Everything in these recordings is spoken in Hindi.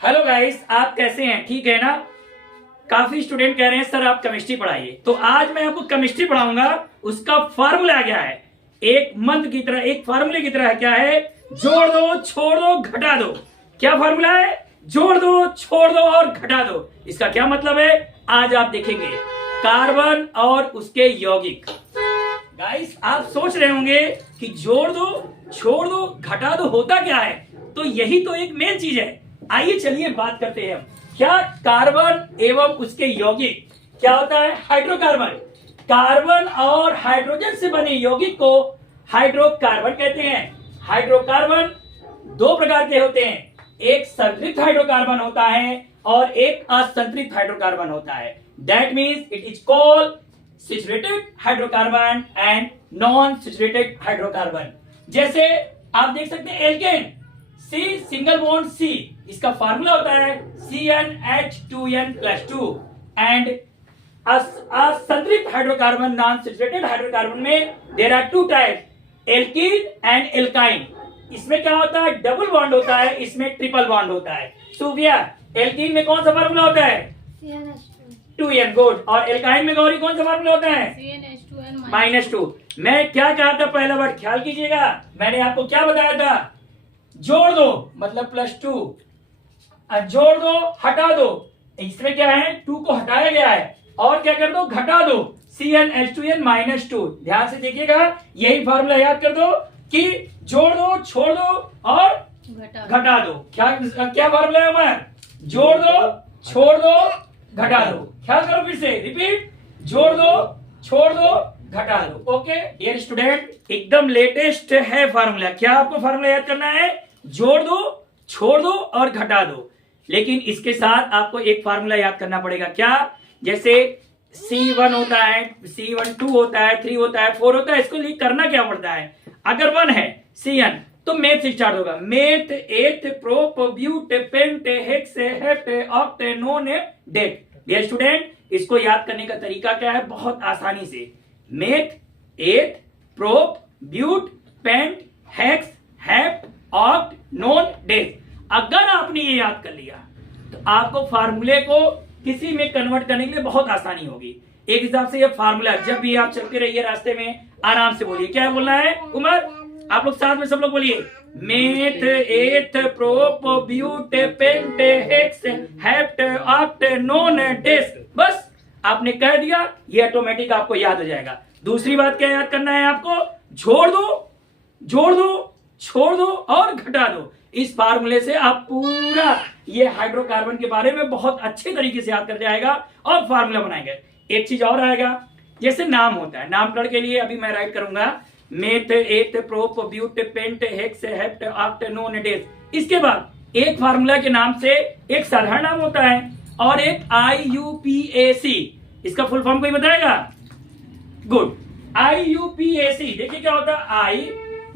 हेलो गाइस, आप कैसे हैं? ठीक है ना? काफी स्टूडेंट कह रहे हैं सर आप केमिस्ट्री पढ़ाइए, तो आज मैं आपको केमिस्ट्री पढ़ाऊंगा। उसका फार्मूला क्या है? एक मंत्र की तरह, एक फार्मूले की तरह क्या है? जोड़ दो, छोड़ दो, घटा दो। क्या फार्मूला है? जोड़ दो, छोड़ दो और घटा दो। इसका क्या मतलब है आज आप देखेंगे। कार्बन और उसके यौगिक। गाइस, आप सोच रहे होंगे कि जोड़ दो, छोड़ दो, घटा दो होता क्या है? तो यही तो एक मेन चीज है। आइए चलिए बात करते हैं हम। क्या कार्बन एवं उसके यौगिक क्या होता है? हाइड्रोकार्बन। कार्बन और हाइड्रोजन से बने यौगिक को हाइड्रोकार्बन कहते हैं। हाइड्रोकार्बन दो प्रकार के होते हैं, एक संतृप्त हाइड्रोकार्बन होता है और एक असंतृप्त हाइड्रोकार्बन होता है। That means it is called saturated hydrocarbon and non saturated hydrocarbon. जैसे आप देख सकते हैं alkane, C single bond C, इसका फार्मूला होता है CnH2n+2। एंड असंतृप्त हाइड्रोकार्बन, नॉन सैचुरेटेड हाइड्रोकार्बन में there are two type, alkene and alkyne. इसमें क्या होता है? डबल बॉन्ड होता है, इसमें ट्रिपल बॉन्ड होता है। सुविया, एल्कीन में कौन सा फार्मूला होता है? CnH2n। गुड। और एल्काइन में गौरी कौन सा फार्मूला होता है? CnH2n-2। मैं क्या कहा था पहला वर्ड ख्याल कीजिएगा। मैंने आपको क्या बताया था? जोड़ दो मतलब +2, जोड़ दो, हटा दो। इसमें क्या है? 2 को हटाया गया है और क्या कर दो? घटा दो, CnH2n-2। ध्यान से देखिएगा, यही फार्मूला याद कर दो कि जोड़ दो, छोड़ दो और घटा दो। क्या फार्मूला है हमारा? जोड़ दो, छोड़ दो, घटा दो। ख्याल करो, फिर से रिपीट, जोड़ दो, छोड़ दो, घटा दो। ओके डियर स्टूडेंट, एकदम लेटेस्ट है फार्मूला। क्या आपको फार्मूला याद करना है? जोड़ दो, छोड़ दो और घटा दो। लेकिन इसके साथ आपको एक फार्मूला याद करना पड़ेगा। क्या? जैसे C1 होता है, C1 2 होता है, 3 होता है, 4 होता है। इसको लिए करना क्या पड़ता है? अगर 1 है CN तो मेथ से स्टार्ट होगा। Meth, eth, prop, but, pent, hex, hept, oct, non, dec. Dear student, इसको याद करने का तरीका क्या है? बहुत आसानी से। Meth, eth, prop, but, pent, hex, hept, oct, non, dec. अगर आपने ये याद कर लिया तो आपको फार्मूले को किसी में कन्वर्ट करने के लिए बहुत आसानी होगी। एक हिसाब से ये फार्मूला, जब भी आप चलते रहिए रास्ते में आराम से बोलिए। क्या बोलना है उमर? आप लोग साथ में सब लोग बोलिए। Meth, eth, prop, but, pent, hex, hept, oct, non, dec. बस आपने कह दिया, ये ऑटोमेटिक आपको याद हो जाएगा। दूसरी बात क्या याद करना है आपको? जोड़ दो, जोड़ दो, छोड़ दो और घटा दो। इस फार्मूले से आप पूरा ये हाइड्रोकार्बन के बारे में बहुत अच्छे तरीके से याद कर जाएगा और फार्मूला बनाएंगे। एक चीज और आएगा, जैसे नाम होता है, नामकरण के लिए अभी मैं राइट करूंगा meth, eth, prop, but, pent, hex, hept, oct, non, dec. इसके बाद एक फार्मूला के नाम से एक साधारण नाम होता है और एक IUPAC। इसका फुल फॉर्म कोई बताएगा? गुड। IUPAC देखिए क्या होता है?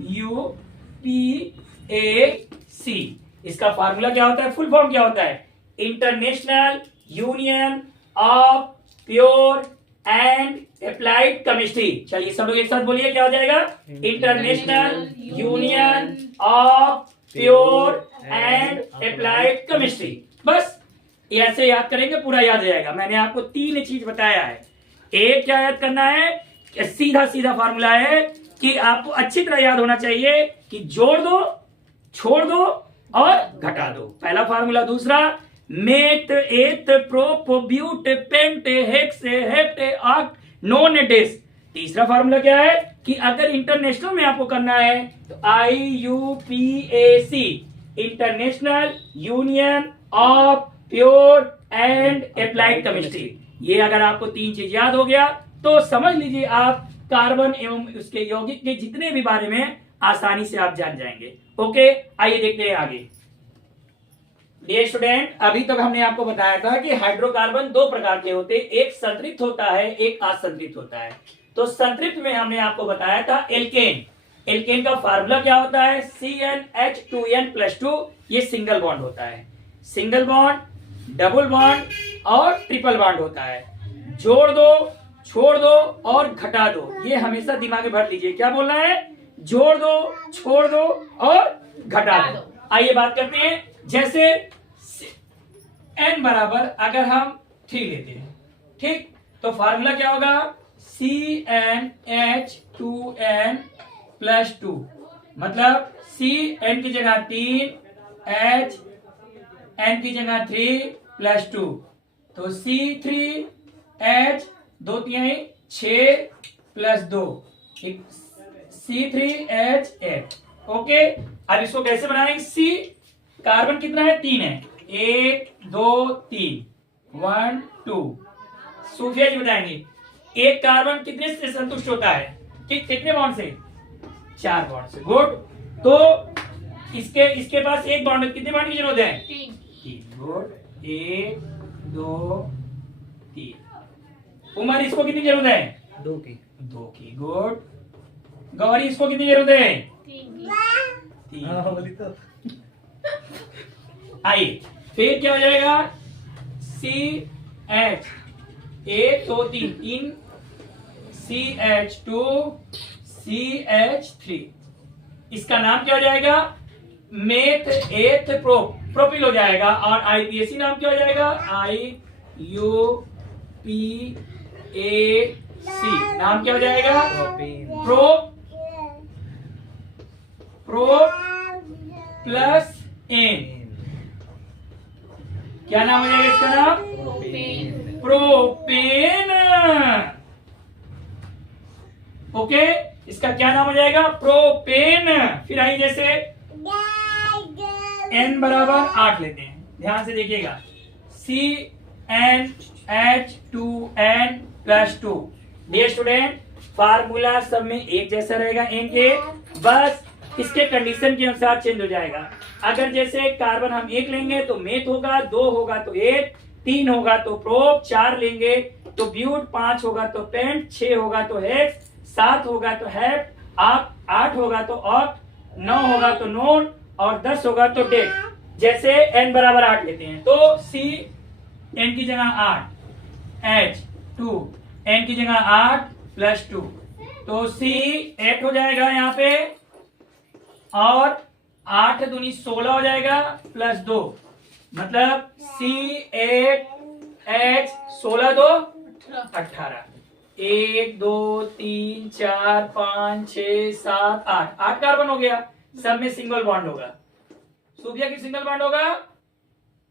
IUPAC, इसका फार्मूला क्या होता है? फुल फॉर्म क्या होता है? International union of pure and applied chemistry. चलिए सब लोग एक साथ बोलिए, क्या हो जाएगा? International union of pure and applied chemistry. बस ऐसे याद करेंगे, पूरा याद हो जाएगा। मैंने आपको 3 चीज बताया है। एक क्या याद करना है? सीधा सीधा फार्मूला है कि आपको अच्छी तरह याद होना चाहिए कि जोड़ दो, छोड़ दो और घटा दो, पहला फार्मूला। दूसरा, meth, eth, prop, but, pent, hex, hept, oct, non, dec. तीसरा फार्मूला क्या है कि अगर इंटरनेशनल में आपको करना है तो IUPAC, international union of pure and applied chemistry. ये अगर आपको 3 चीज याद हो गया तो समझ लीजिए आप कार्बन एवं उसके यौगिक के जितने भी बारे में आसानी से आप जान जाएंगे। ओके, आइए देखते हैं आगे। डियर स्टूडेंट, अभी तक हमने आपको बताया था कि हाइड्रोकार्बन 2 प्रकार के होते हैं, एक संतृप्त होता है, एक असंतृप्त होता है। तो संतृप्त में हमने आपको बताया था एल्केन। एल्केन का फार्मूला क्या होता है? CnH2n+2। ये सिंगल बॉन्ड होता है। सिंगल बॉन्ड, डबल बॉन्ड और ट्रिपल बॉन्ड होता है। जोड़ दो, छोड़ दो और घटा दो, ये हमेशा दिमाग में भर लीजिए। क्या बोलना है? जोड़ दो, छोड़ दो और घटा दो। आइए बात करते हैं। जैसे n बराबर अगर हम 3 लेते हैं, ठीक, तो फार्मूला क्या होगा, CnH2n प्लस 2, मतलब Cn की जगह 3, H n की जगह 3 प्लस 2, तो C3H 2 3 6 प्लस 2 C3H8। ओके, अब इसको कैसे बनाएंगे, C कार्बन कितना है, 3 है, 1 2 3 1 2। सूफिया जी बताएंगे एक कार्बन कितने से संतुष्ट होता है, कितने बॉन्ड से, 4 बॉन्ड से। गुड, तो इसके पास एक बॉन्ड, कितने बॉन्ड की जरूरत है, 3। गुड, 1 2 3। उमर इसको कितनी जरूरत है, 2 की। गुड, गौरी इसको कितनी जरूरत है, 3। आइए फिर क्या हो जाएगा, CH 1 2 3 CH2 CH3, इसका नाम क्या हो जाएगा, मेथ एथ प्रोपिल हो जाएगा, और आईपीएसी नाम क्या हो जाएगा, IUPAC नाम क्या हो जाएगा, प्रो प्लस एन, क्या नाम हो जाएगा इसका नाम, प्रोपेन। ओके, इसका क्या नाम हो जाएगा, प्रोपेन। फिर आई जैसे n बराबर 8 लेते हैं, ध्यान से देखिएगा, CnH2n plus 2। Dear student, formula सब में एक जैसा रहेगा n के, बस इसके कंडीशन के अनुसार चेंज हो जाएगा। अगर जैसे कार्बन हम 1 लेंगे तो मेथ होगा, 2 होगा तो एथ, 3 होगा तो प्रोप, 4 लेंगे तो ब्यूट, 5 होगा तो पेंट, 6 होगा तो हेक्स, 7 होगा तो हेप, 8 होगा तो ऑक्ट, 9 होगा तो नोन, और 10 होगा तो डेट। जैसे n बराबर 8 लेते हैं तो C n की जगह 8, H 2 n की जगह 8 प्लस 2, तो C 8 हो जाएगा यहाँ पे, और 8 दूनी 16 हो जाएगा प्लस 2, मतलब C8H 16 2 18, 1 2 3 4 5 6 7 8, 8 कार्बन हो गया, सब में सिंगल बॉन्ड होगा। सूफिया की सिंगल बॉन्ड होगा,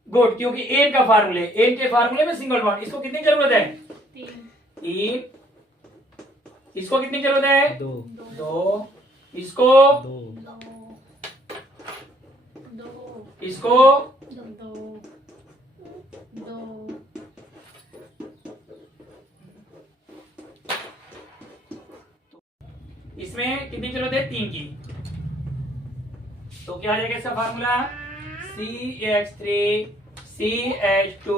गुड, क्योंकि एन का फार्मूले, एन के फार्मूले में सिंगल बॉन्ड। इसको कितनी जरूरत है, 3। इसको कितनी जरूरत है, 2। इसको 2, इसको 2। इसमें कितनी जरूरत है, 3 की, तो क्या आ जाएगा इसका formula, CH3 CH2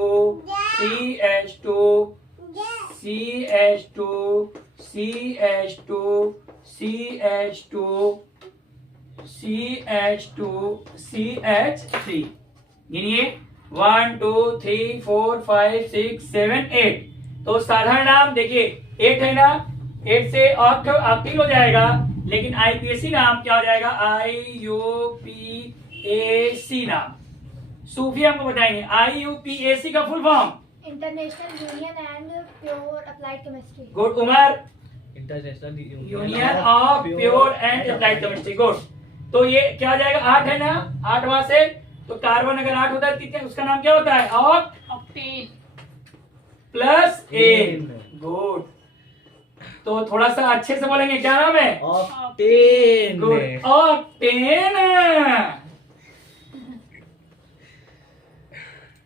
CH2 CH2 CH2 CH2 CH2 CH3। गिनिए, 1 2 3 4 5 6 7 8। तो साधारण नाम देखिए 8 है ना, 8 से ऑक्टेल हो जाएगा, लेकिन आईपीएसी नाम क्या हो जाएगा, IUPAC नाम। सूफिया हमको बताएंगे IUPAC का full form, international union and pure applied chemistry. Good Umar, international union of pure and applied chemistry. Good, तो ये क्या हो जाएगा, 8 है ना, 8 वहां से, तो कार्बन अगर 8 होता है कितने, उसका नाम क्या होता है, ऑक्टेन प्लस एन। गुड, तो थोड़ा सा अच्छे से बोलेंगे, क्या नाम है, ऑक्टेन। Good, octane.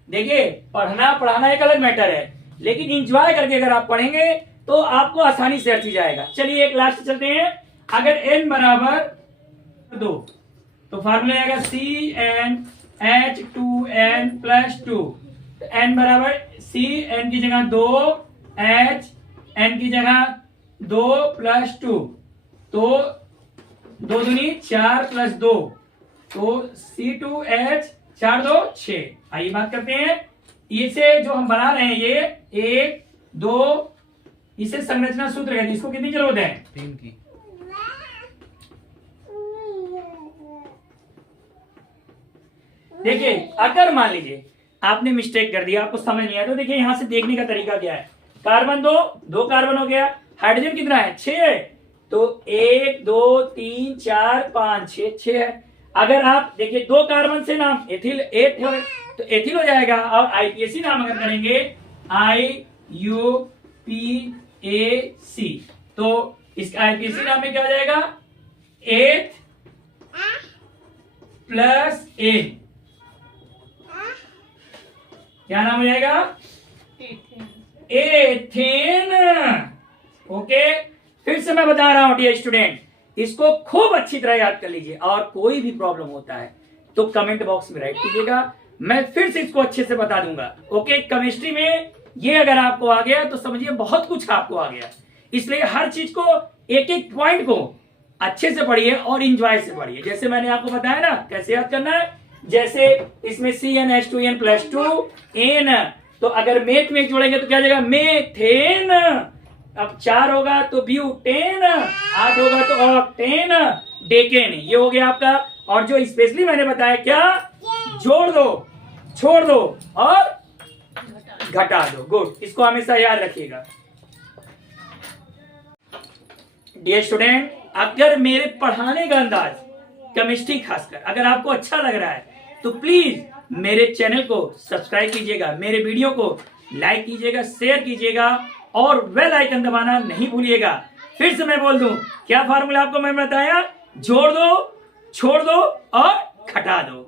देखिए, पढ़ाना एक अलग मैटर है, लेकिन इंजॉय करके अगर आप पढ़ेंगे तो आपको आसानी से हर चीज आएगा। चलिए एक लास्ट चलते हैं, अगर n बराबर 2 तो फार्मूला आएगा CnH2n प्लस 2, n बराबर C n की जगह 2, H n की जगह 2 प्लस 2, तो 2 दूनी 4 प्लस 2, तो C2H 4 2 6। आइए बात करते हैं, इसे जो हम बना रहे हैं ये 1 2, इसे संरचना सूत्र कहते हैं, इसको कितनी जरूरत है, 3 की। देखिए अगर मान लीजिए आपने मिस्टेक कर दिया, आपको समझ नहीं आया। तो देखिए यहां से देखने का तरीका क्या है, कार्बन दो कार्बन हो गया, हाइड्रोजन कितना है 6 है, तो 1 2 3 4 5 6 है। अगर आप देखिए 2 कार्बन से नाम एथिल 8 है तो एथिल हो जाएगा। और आईपीएसी नाम अगर करेंगे IUPAC तो इसका आईपीएसी नाम में क्या हो जाएगा 8 प्लस ए, क्या नाम हो जाएगा एथेन। ओके, फिर से मैं बता रहा हूं डियर स्टूडेंट, इसको खूब अच्छी तरह याद कर लीजिए। और कोई भी प्रॉब्लम होता है तो कमेंट बॉक्स में राइट कीजिएगा, मैं फिर से इसको अच्छे से बता दूंगा। ओके, केमिस्ट्री में ये अगर आपको आ गया तो समझिए बहुत कुछ आपको आ गया। इसलिए हर चीज को एक एक पॉइंट को अच्छे से पढ़िए और इंजॉय से पढ़िए। जैसे मैंने आपको बताया ना कैसे याद करना है, जैसे इसमें CnH2n+2n, तो अगर मेथ में जोड़ेंगे तो क्या जाएगा मेथेन। अब 4 होगा तो ब्यूटेन, 8 होगा तो ऑक्टेन, डेकेन। ये हो गया आपका। और जो स्पेशली मैंने बताया क्या, जोड़ दो, छोड़ दो और घटा दो। गुड, इसको हमेशा याद रखिएगा डियर स्टूडेंट। अगर मेरे पढ़ाने का अंदाज केमिस्ट्री खासकर अगर आपको अच्छा लग रहा है तो प्लीज मेरे चैनल को सब्सक्राइब कीजिएगा, मेरे वीडियो को लाइक कीजिएगा, शेयर कीजिएगा और बेल आइकन दबाना नहीं भूलिएगा। फिर से मैं बोल दूं, क्या फार्मूला आपको मैं बताया, जोड़ दो, छोड़ दो और घटा दो।